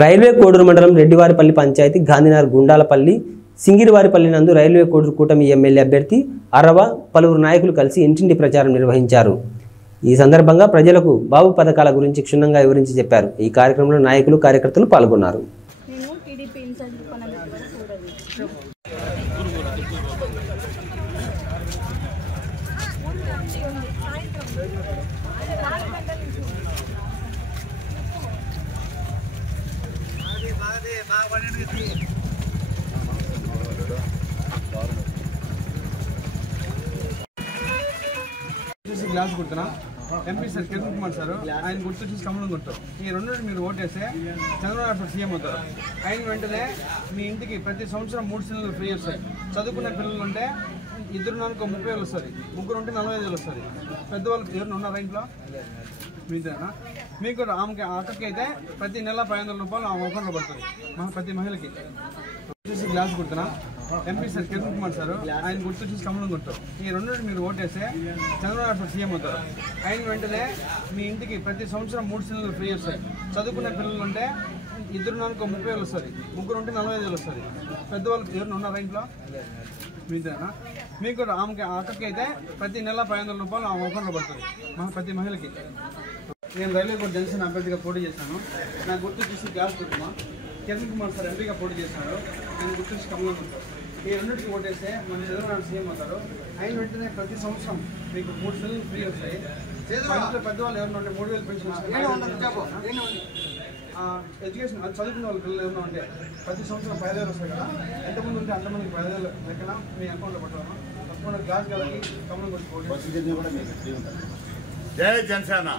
Railway Koduru మండలం రెడ్డివారిపల్లి పంచాయతీ గాంధీనగర్ గుండాలపల్లి సింగిరివారిపల్లి నందు railway Koduru కూటమి ఎమ్మెల్యే అభ్యర్థి అరవ పలువురు నాయకులు కలిసి ఇంటింటి ప్రచారం నిర్వహించారు। ఈ సందర్భంగా ప్రజలకు బాబు పథకాల గురించి క్షుణ్ణంగా వివరించి చెప్పారు। ఈ కార్యక్రమంలో నాయకులు కార్యకర్తలు పాల్గొన్నారు। గ్లాస్ గుర్తున్నా MP sir Kiran Kumar sir ఆయన గుర్తు వచ్చేసి కమలం గుర్తు ఈ రెండు మీరు ఓటేస్తే చంద్రబాబు సీఎం అవుతారు। ఆయన వెంటనే మీ ఇంటికి ప్రతి సంవత్సరం 3 సిలిండర్లు ఫ్రీ వస్తాయి। చదువుకునే పిల్లలు ఉంటే ఇద్దరు నాకు 30,000 వస్తుంది, ముగ్గురు ఉంటే 45,000 వస్తుంది। పెద్దవాళ్ళకి ఎవరు ఉన్నారా ఇంట్లో మీదేనా? మీకు ఆమెకి అక్కకి అయితే ప్రతి నెల 500 రూపాయలు ఆమె అకౌంట్లో పడుతుంది ప్రతి మహిళకి। గ్లాస్ గుర్తున్నా MP sir Kiran Kumar sir ఆయన గుర్తు వచ్చేసి కమలం గుర్తు ఈ రెండు మీరు ఓటేస్తే చంద్రబాబు సీఎం అవుతారు। ఆయన వెంటనే మీ ఇంటికి ప్రతి సంవత్సరం 3 సిలిండర్లు ఫ్రీ వస్తాయి। చదువుకునే పిల్లలు ఉంటే ఇద్దరు నాకు 30,000 వస్తుంది, ముగ్గురు ఉంటే 45,000 వస్తుంది। పెద్దవాళ్ళకి ఎవరు ఉన్నారా ఇంట్లో మీదేనా? మీకు ఆమెకి అక్కకి అయితే ప్రతి నెల 500 రూపాయలు ఆమె అకౌంట్లో పడుతుంది ప్రతి మహిళకి। నేను రైల్వే కోర్టు జనసేన అభ్యర్థిగా పోటీ చేశాను। నా గుర్తు చూసి గ్లాస్ గుర్తున్నా కిరణ్ కుమార్ సార్ ఎంపీగా పోటీ చేశారు। నేను గుర్తు చూసి కమలం గుర్తు ఈ రెండింటికి ఓటేస్తే మన చంద్రబాబు సీఎం అవుతారు। ఆయన వెంటనే ప్రతి సంవత్సరం మీకు 3 సిలిండర్లు ఫ్రీ వస్తాయి। ఇంట్లో పెద్దవాళ్ళు ఎవరైనా ఉంటే 3,000 పెన్షన్ ఎడ్యుకేషన్ చదువుకున్న వాళ్ళ పిల్లలు ఎవరైనా ఉంటే ప్రతి సంవత్సరం 5,000 వస్తాయి కదా। ఎంతమంది ఉంటే అంతమందికి 5,000 లెక్కన మీ అకౌంట్లో పట్టాము। తప్పకుండా గ్లాస్ గారికి కమలం గుర్తు పోటీ। జై జనసేన।